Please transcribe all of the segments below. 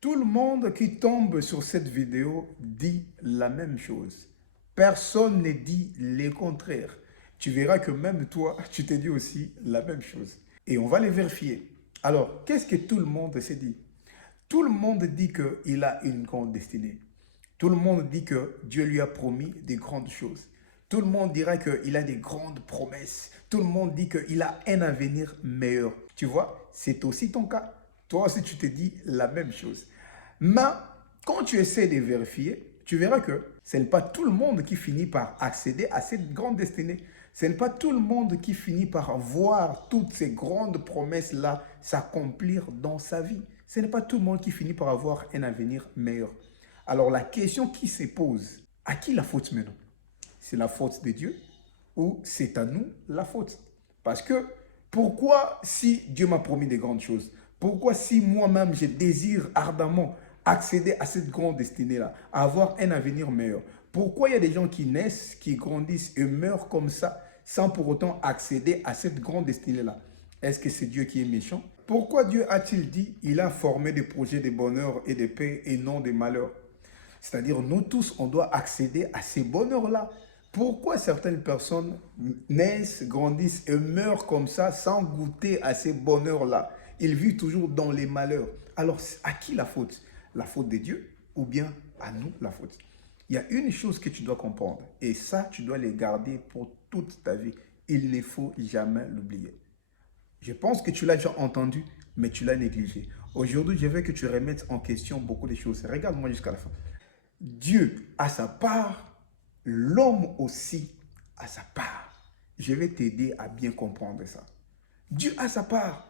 Tout le monde qui tombe sur cette vidéo dit la même chose. Personne ne dit le contraire. Tu verras que même toi, tu te dis aussi la même chose. Et on va les vérifier. Alors, qu'est-ce que tout le monde se dit? Tout le monde dit qu'il a une grande destinée. Tout le monde dit que Dieu lui a promis des grandes choses. Tout le monde dira qu'il a des grandes promesses. Tout le monde dit qu'il a un avenir meilleur. Tu vois, c'est aussi ton cas. Toi aussi, tu te dis la même chose. Mais quand tu essaies de vérifier, tu verras que ce n'est pas tout le monde qui finit par accéder à cette grande destinée. Ce n'est pas tout le monde qui finit par voir toutes ces grandes promesses-là s'accomplir dans sa vie. Ce n'est pas tout le monde qui finit par avoir un avenir meilleur. Alors la question qui se pose, à qui la faute maintenant? C'est la faute de Dieu ou c'est à nous la faute? Parce que pourquoi si Dieu m'a promis de grandes choses, pourquoi si moi-même je désire ardemment accéder à cette grande destinée-là, à avoir un avenir meilleur, pourquoi il y a des gens qui naissent, qui grandissent et meurent comme ça sans pour autant accéder à cette grande destinée-là? Est-ce que c'est Dieu qui est méchant? Pourquoi Dieu a-t-il dit il a formé des projets de bonheur et de paix et non de malheur? C'est-à-dire, nous tous, on doit accéder à ces bonheurs-là. Pourquoi certaines personnes naissent, grandissent et meurent comme ça sans goûter à ces bonheurs-là? Ils vivent toujours dans les malheurs. Alors, à qui la faute? La faute de Dieu ou bien à nous la faute? Il y a une chose que tu dois comprendre et ça, tu dois les garder pour toute ta vie. Il ne faut jamais l'oublier. Je pense que tu l'as déjà entendu, mais tu l'as négligé. Aujourd'hui, je veux que tu remettes en question beaucoup de choses. Regarde-moi jusqu'à la fin. Dieu a sa part, l'homme aussi a sa part. Je vais t'aider à bien comprendre ça. Dieu a sa part.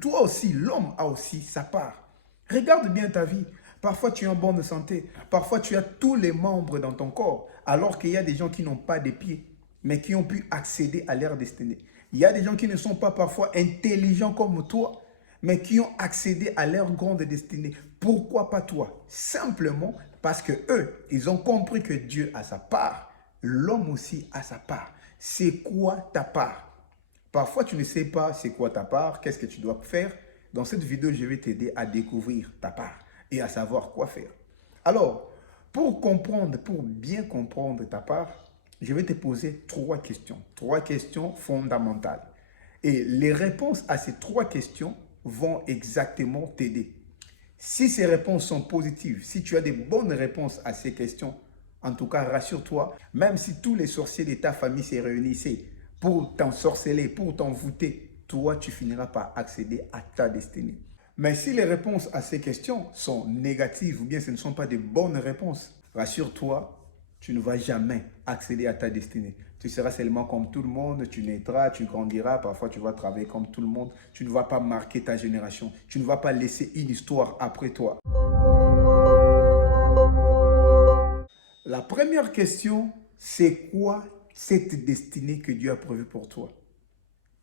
Toi aussi, l'homme a aussi sa part. Regarde bien ta vie. Parfois, tu es en bonne santé. Parfois, tu as tous les membres dans ton corps. Alors qu'il y a des gens qui n'ont pas de pieds, mais qui ont pu accéder à leur destinée. Il y a des gens qui ne sont pas parfois intelligents comme toi, mais qui ont accédé à leur grande destinée. Pourquoi pas toi? Simplement parce que eux, ils ont compris que Dieu a sa part. L'homme aussi a sa part. C'est quoi ta part? Parfois, tu ne sais pas c'est quoi ta part, qu'est-ce que tu dois faire. Dans cette vidéo, je vais t'aider à découvrir ta part et à savoir quoi faire. Alors, pour comprendre, pour bien comprendre ta part, je vais te poser trois questions fondamentales. Et les réponses à ces trois questions vont exactement t'aider. Si ces réponses sont positives, si tu as des bonnes réponses à ces questions, en tout cas, rassure-toi, même si tous les sorciers de ta famille se réunissaient pour t'ensorceler, pour t'envoûter, toi, tu finiras par accéder à ta destinée. Mais si les réponses à ces questions sont négatives ou bien ce ne sont pas de bonnes réponses, rassure-toi, tu ne vas jamais accéder à ta destinée. Tu seras seulement comme tout le monde, tu naîtras, tu grandiras, parfois tu vas travailler comme tout le monde, tu ne vas pas marquer ta génération, tu ne vas pas laisser une histoire après toi. La première question, c'est quoi cette destinée que Dieu a prévue pour toi?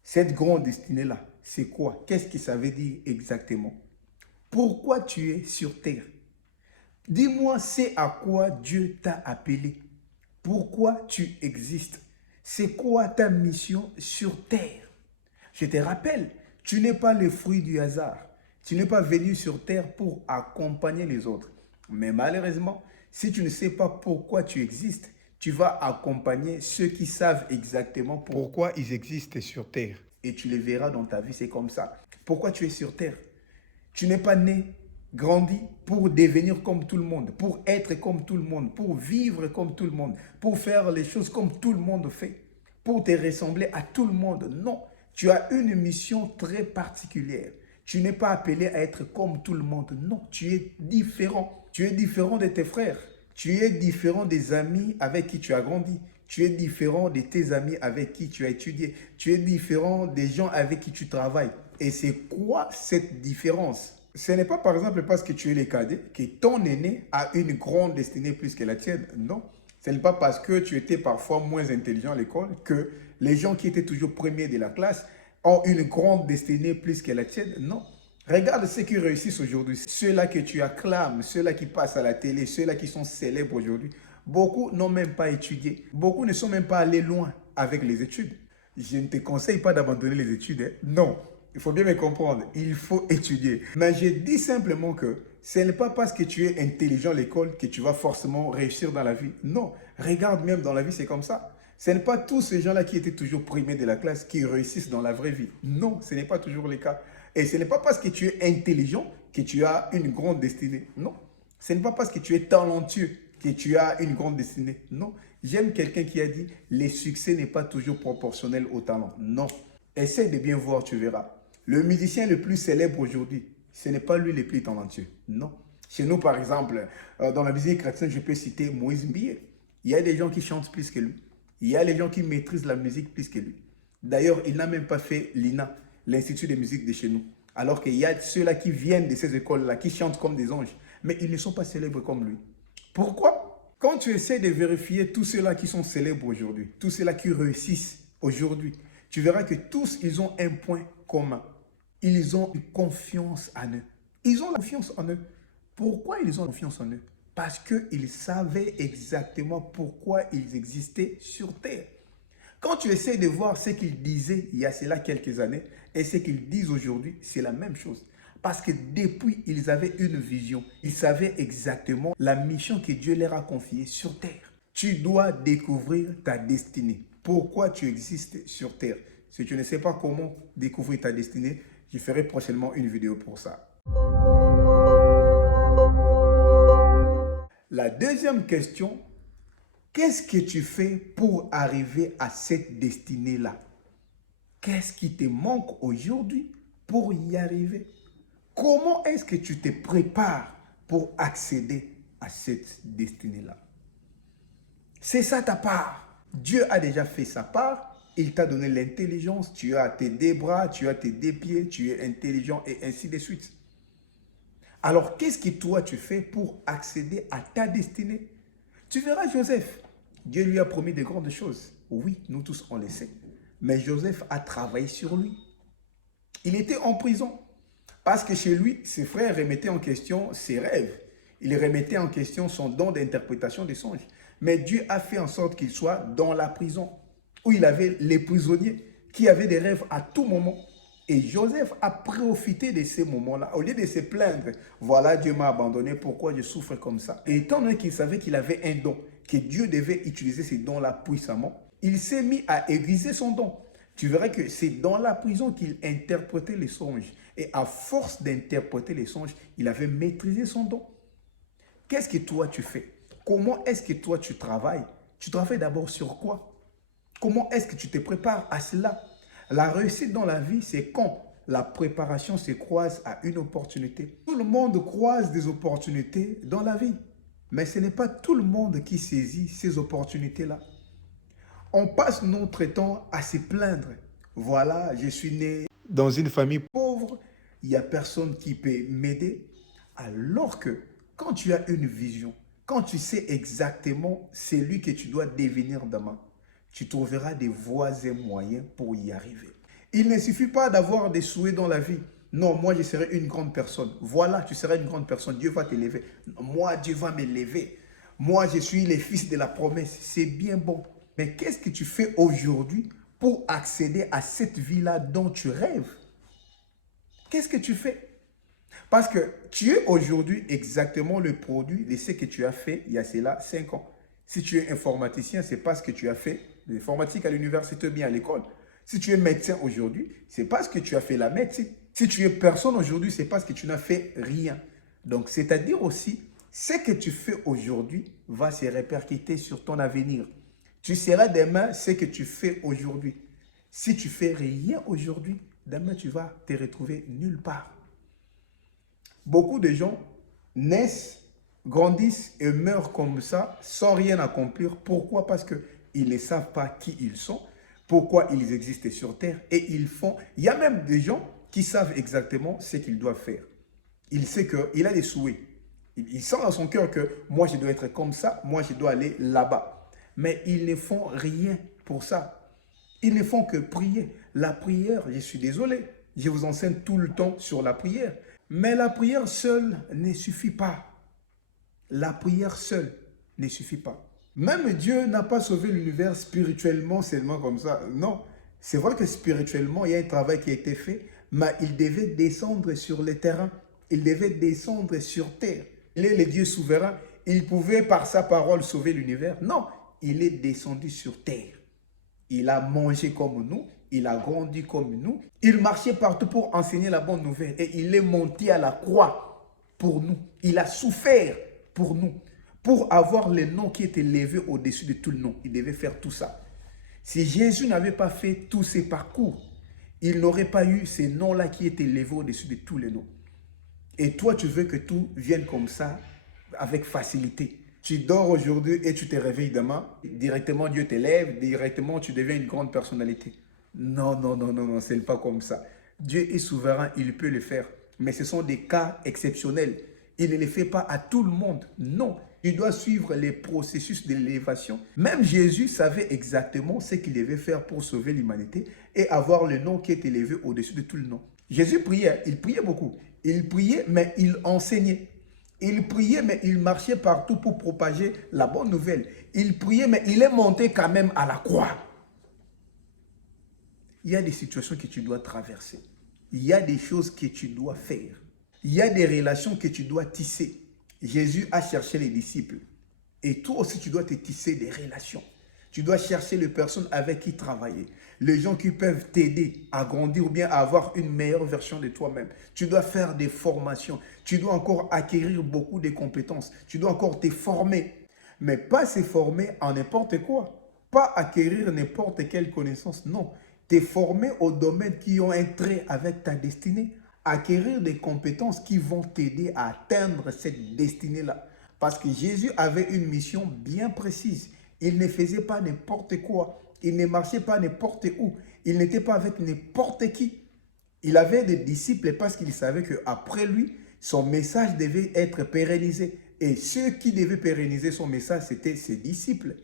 Cette grande destinée-là, c'est quoi? Qu'est-ce que ça veut dire exactement? Pourquoi tu es sur terre? Dis-moi, c'est à quoi Dieu t'a appelé. Pourquoi tu existes? C'est quoi ta mission sur terre? Je te rappelle, tu n'es pas le fruit du hasard. Tu n'es pas venu sur terre pour accompagner les autres. Mais malheureusement, si tu ne sais pas pourquoi tu existes, tu vas accompagner ceux qui savent exactement pourquoi ils existent sur terre. Et tu les verras dans ta vie, c'est comme ça. Pourquoi tu es sur terre? Tu n'es pas né, grandi pour devenir comme tout le monde, pour être comme tout le monde, pour vivre comme tout le monde, pour faire les choses comme tout le monde fait, pour te ressembler à tout le monde. Non, tu as une mission très particulière. Tu n'es pas appelé à être comme tout le monde. Non, tu es différent. Tu es différent de tes frères. Tu es différent des amis avec qui tu as grandi. Tu es différent de tes amis avec qui tu as étudié. Tu es différent des gens avec qui tu travailles. Et c'est quoi cette différence? Ce n'est pas par exemple parce que tu es le cadet que ton aîné a une grande destinée plus que la tienne. Non. Ce n'est pas parce que tu étais parfois moins intelligent à l'école que les gens qui étaient toujours premiers de la classe ont une grande destinée plus que la tienne. Non. Regarde ceux qui réussissent aujourd'hui, ceux-là que tu acclames, ceux-là qui passent à la télé, ceux-là qui sont célèbres aujourd'hui. Beaucoup n'ont même pas étudié. Beaucoup ne sont même pas allés loin avec les études. Je ne te conseille pas d'abandonner les études. Hein. Non, il faut bien me comprendre. Il faut étudier. Mais je dis simplement que Ce n'est pas parce que tu es intelligent à l'école que tu vas forcément réussir dans la vie. Non, regarde, même dans la vie, c'est comme ça. Ce n'est pas tous ces gens-là qui étaient toujours primés de la classe qui réussissent dans la vraie vie. Non, ce n'est pas toujours le cas. Et ce n'est pas parce que tu es intelligent que tu as une grande destinée. Non. Ce n'est pas parce que tu es talentueux que tu as une grande destinée. Non. J'aime quelqu'un qui a dit, le succès n'est pas toujours proportionnel au talent. Non. Essaye de bien voir, tu verras. Le musicien le plus célèbre aujourd'hui, ce n'est pas lui le plus talentueux. Non. Chez nous, par exemple, dans la musique chrétienne, je peux citer Moïse Mbie. Il y a des gens qui chantent plus que lui. Il y a des gens qui maîtrisent la musique plus que lui. D'ailleurs, il n'a même pas fait l'INA, l'Institut de musique de chez nous. Alors qu'il y a ceux-là qui viennent de ces écoles-là, qui chantent comme des anges. Mais ils ne sont pas célèbres comme lui. Pourquoi? Quand tu essaies de vérifier tous ceux-là qui sont célèbres aujourd'hui, tous ceux-là qui réussissent aujourd'hui, tu verras que tous, ils ont un point commun. Ils ont une confiance en eux. Ils ont la confiance en eux. Pourquoi ils ont confiance en eux? Parce qu'ils savaient exactement pourquoi ils existaient sur Terre. Quand tu essaies de voir ce qu'ils disaient il y a cela quelques années et ce qu'ils disent aujourd'hui, c'est la même chose. Parce que depuis, ils avaient une vision. Ils savaient exactement la mission que Dieu leur a confiée sur Terre. Tu dois découvrir ta destinée. Pourquoi tu existes sur Terre? Si tu ne sais pas comment découvrir ta destinée, je ferai prochainement une vidéo pour ça. La deuxième question, qu'est-ce que tu fais pour arriver à cette destinée-là? Qu'est-ce qui te manque aujourd'hui pour y arriver? Comment est-ce que tu te prépares pour accéder à cette destinée-là? C'est ça ta part. Dieu a déjà fait sa part. Il t'a donné l'intelligence. Tu as tes deux bras, tu as tes deux pieds, tu es intelligent et ainsi de suite. Alors, qu'est-ce que toi tu fais pour accéder à ta destinée? Tu verras Joseph. Dieu lui a promis de grandes choses. Oui, nous tous on le sait. Mais Joseph a travaillé sur lui. Il était en prison. Parce que chez lui, ses frères remettaient en question ses rêves. Ils remettaient en question son don d'interprétation des songes. Mais Dieu a fait en sorte qu'il soit dans la prison, où il avait les prisonniers qui avaient des rêves à tout moment. Et Joseph a profité de ces moments-là. Au lieu de se plaindre, voilà, Dieu m'a abandonné, pourquoi je souffre comme ça? Et étant donné qu'il savait qu'il avait un don, que Dieu devait utiliser ces dons-là puissamment, il s'est mis à aiguiser son don. Tu verras que c'est dans la prison qu'il interprétait les songes. Et à force d'interpréter les songes, il avait maîtrisé son don. Qu'est-ce que toi tu fais? Comment est-ce que toi tu travailles? Tu travailles d'abord sur quoi? Comment est-ce que tu te prépares à cela? La réussite dans la vie, c'est quand la préparation se croise à une opportunité. Tout le monde croise des opportunités dans la vie. Mais ce n'est pas tout le monde qui saisit ces opportunités-là. On passe notre temps à se plaindre. Voilà, je suis né dans une famille pauvre. Il n'y a personne qui peut m'aider. Alors que quand tu as une vision, quand tu sais exactement celui que tu dois devenir demain, tu trouveras des voies et moyens pour y arriver. Il ne suffit pas d'avoir des souhaits dans la vie. Non, moi je serai une grande personne. Voilà, tu seras une grande personne. Dieu va t'élever. Moi, Dieu va m'élever. Moi, je suis le fils de la promesse. C'est bien bon. Mais qu'est-ce que tu fais aujourd'hui pour accéder à cette vie-là dont tu rêves? Qu'est-ce que tu fais? Parce que tu es aujourd'hui exactement le produit de ce que tu as fait il y a cela 5 ans. Si tu es informaticien, c'est parce que tu as fait l'informatique à l'université ou bien à l'école. Si tu es médecin aujourd'hui, c'est parce que tu as fait la médecine. Si tu es personne aujourd'hui, c'est parce que tu n'as fait rien. Donc, c'est-à-dire aussi, ce que tu fais aujourd'hui va se répercuter sur ton avenir. Tu seras demain ce que tu fais aujourd'hui. Si tu fais rien aujourd'hui, demain tu vas te retrouver nulle part. Beaucoup de gens naissent, grandissent et meurent comme ça sans rien accomplir. Pourquoi? Parce qu'ils ne savent pas qui ils sont, pourquoi ils existent sur Terre et ils font. Il y a même des gens qui savent exactement ce qu'ils doivent faire. Il sait qu'il a des souhaits. Il sent dans son cœur que moi je dois être comme ça, moi je dois aller là-bas. Mais ils ne font rien pour ça. Ils ne font que prier. La prière, je suis désolé, je vous enseigne tout le temps sur la prière. Mais la prière seule ne suffit pas. La prière seule ne suffit pas. Même Dieu n'a pas sauvé l'univers spirituellement seulement comme ça. Non, c'est vrai que spirituellement, il y a un travail qui a été fait, mais il devait descendre sur le terrain Il devait descendre sur terre. Il est le Dieu souverain. Il pouvait par sa parole sauver l'univers. Non, il est descendu sur terre. Il a mangé comme nous. Il a grandi comme nous. Il marchait partout pour enseigner la bonne nouvelle. Et il est monté à la croix pour nous. Il a souffert pour nous. Pour avoir le nom qui était élevé au-dessus de tout le nom. Il devait faire tout ça. Si Jésus n'avait pas fait tous ces parcours, il n'aurait pas eu ces noms-là qui étaient élevés au-dessus de tous les noms. Et toi, tu veux que tout vienne comme ça, avec facilité. Tu dors aujourd'hui et tu te réveilles demain. Directement, Dieu t'élève. Directement, tu deviens une grande personnalité. Non, non, non, non, non, ce n'est pas comme ça. Dieu est souverain, il peut le faire. Mais ce sont des cas exceptionnels. Il ne les fait pas à tout le monde. Non, il doit suivre les processus de l'élévation. Même Jésus savait exactement ce qu'il devait faire pour sauver l'humanité et avoir le nom qui est élevé au-dessus de tout le nom. Jésus priait, il priait beaucoup. Il priait, mais il enseignait. Il priait, mais il marchait partout pour propager la bonne nouvelle. Il priait, mais il est monté quand même à la croix. Il y a des situations que tu dois traverser. Il y a des choses que tu dois faire. Il y a des relations que tu dois tisser. Jésus a cherché les disciples. Et toi aussi, tu dois te tisser des relations. Tu dois chercher les personnes avec qui travailler. Les gens qui peuvent t'aider à grandir ou bien à avoir une meilleure version de toi-même. Tu dois faire des formations. Tu dois encore acquérir beaucoup de compétences. Tu dois encore te former. Mais pas se former en n'importe quoi. Pas acquérir n'importe quelle connaissance. Non. Te former aux domaines qui ont un trait avec ta destinée. Acquérir des compétences qui vont t'aider à atteindre cette destinée-là. Parce que Jésus avait une mission bien précise. Il ne faisait pas n'importe quoi. Il ne marchait pas n'importe où. Il n'était pas avec n'importe qui. Il avait des disciples parce qu'il savait qu'après lui, son message devait être pérennisé. Et ceux qui devaient pérenniser son message, c'était ses disciples.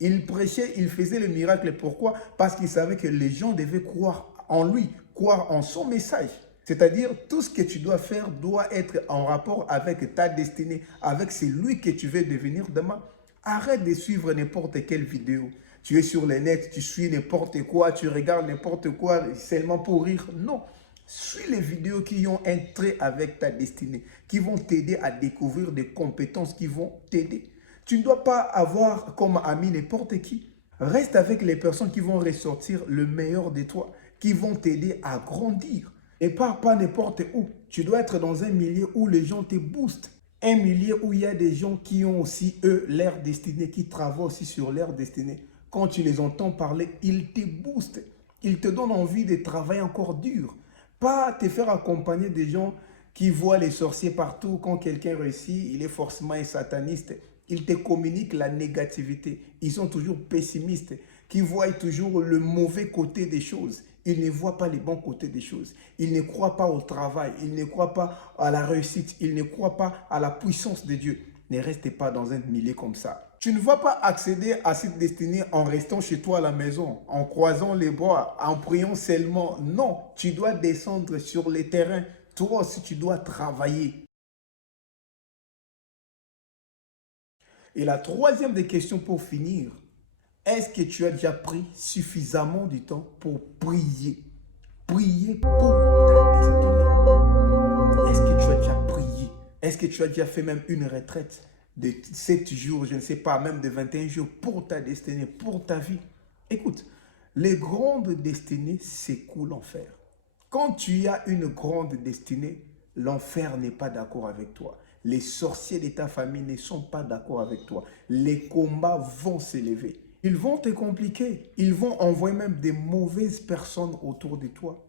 Il prêchait, il faisait le miracle. Pourquoi? Parce qu'il savait que les gens devaient croire en lui, croire en son message. C'est-à-dire, tout ce que tu dois faire doit être en rapport avec ta destinée, avec celui que tu veux devenir demain. Arrête de suivre n'importe quelle vidéo. Tu es sur le net, tu suis n'importe quoi, tu regardes n'importe quoi seulement pour rire. Non. Suis les vidéos qui ont un trait avec ta destinée, qui vont t'aider à découvrir des compétences qui vont t'aider. Tu ne dois pas avoir comme ami n'importe qui. Reste avec les personnes qui vont ressortir le meilleur de toi, qui vont t'aider à grandir. Et pars pas n'importe où. Tu dois être dans un milieu où les gens te boostent. Un milieu où il y a des gens qui ont aussi, eux, leur destinée, qui travaillent aussi sur leur destinée. Quand tu les entends parler, ils te boostent. Ils te donnent envie de travailler encore dur. Pas te faire accompagner des gens qui voient les sorciers partout. Quand quelqu'un réussit, il est forcément un sataniste. Ils te communiquent la négativité. Ils sont toujours pessimistes, qui voient toujours le mauvais côté des choses. Ils ne voient pas les bons côtés des choses. Ils ne croient pas au travail. Ils ne croient pas à la réussite. Ils ne croient pas à la puissance de Dieu. Ne restez pas dans un milieu comme ça. Tu ne vas pas accéder à cette destinée en restant chez toi à la maison, en croisant les bras, en priant seulement. Non, tu dois descendre sur le terrain. Toi aussi, tu dois travailler. Et la troisième des questions pour finir, est-ce que tu as déjà pris suffisamment de temps pour prier? Prier pour ta destinée. Est-ce que tu as déjà prié? Est-ce que tu as déjà fait même une retraite de 7 jours, je ne sais pas, même de 21 jours pour ta destinée, pour ta vie? Écoute, les grandes destinées s'écoulent l'enfer. Quand tu as une grande destinée, l'enfer n'est pas d'accord avec toi. Les sorciers de ta famille ne sont pas d'accord avec toi. Les combats vont s'élever. Ils vont te compliquer. Ils vont envoyer même des mauvaises personnes autour de toi.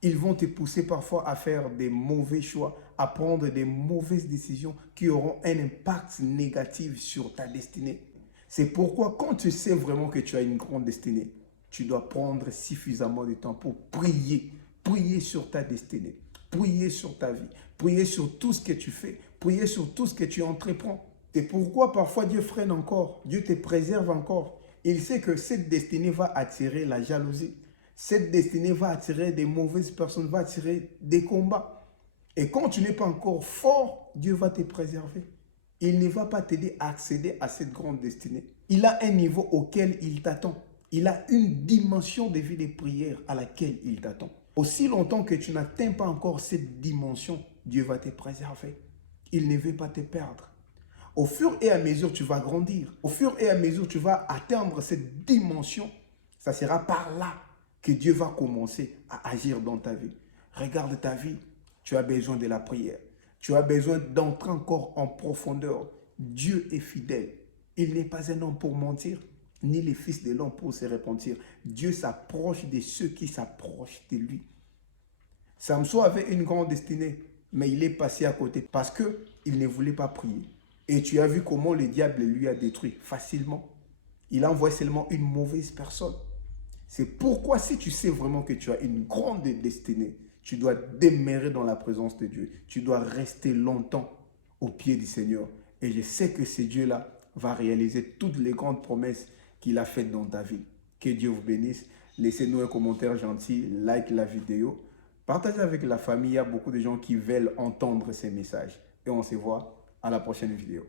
Ils vont te pousser parfois à faire des mauvais choix, à prendre des mauvaises décisions qui auront un impact négatif sur ta destinée. C'est pourquoi quand tu sais vraiment que tu as une grande destinée, tu dois prendre suffisamment de temps pour prier. Prier sur ta destinée. Prier sur ta vie. Prier sur tout ce que tu fais. Prier sur tout ce que tu entreprends. C'est pourquoi parfois Dieu freine encore. Dieu te préserve encore. Il sait que cette destinée va attirer la jalousie. Cette destinée va attirer des mauvaises personnes, va attirer des combats. Et quand tu n'es pas encore fort, Dieu va te préserver. Il ne va pas t'aider à accéder à cette grande destinée. Il a un niveau auquel il t'attend. Il a une dimension de vie de prière à laquelle il t'attend. Aussi longtemps que tu n'atteins pas encore cette dimension Dieu va te préserver. Il ne veut pas te perdre. Au fur et à mesure, tu vas grandir. Au fur et à mesure, tu vas atteindre cette dimension. Ça sera par là que Dieu va commencer à agir dans ta vie. Regarde ta vie. Tu as besoin de la prière. Tu as besoin d'entrer encore en profondeur. Dieu est fidèle. Il n'est pas un homme pour mentir, ni le fils de l'homme pour se repentir. Dieu s'approche de ceux qui s'approchent de lui. Samson avait une grande destinée, mais il est passé à côté parce qu'il ne voulait pas prier. Et tu as vu comment le diable lui a détruit facilement. Il a envoyé seulement une mauvaise personne. C'est pourquoi si tu sais vraiment que tu as une grande destinée, tu dois demeurer dans la présence de Dieu. Tu dois rester longtemps au pied du Seigneur. Et je sais que ce Dieu-là va réaliser toutes les grandes promesses qu'il a faites dans ta vie. Que Dieu vous bénisse. Laissez-nous un commentaire gentil, like la vidéo. Partagez avec la famille, il y a beaucoup de gens qui veulent entendre ces messages. Et on se voit à la prochaine vidéo.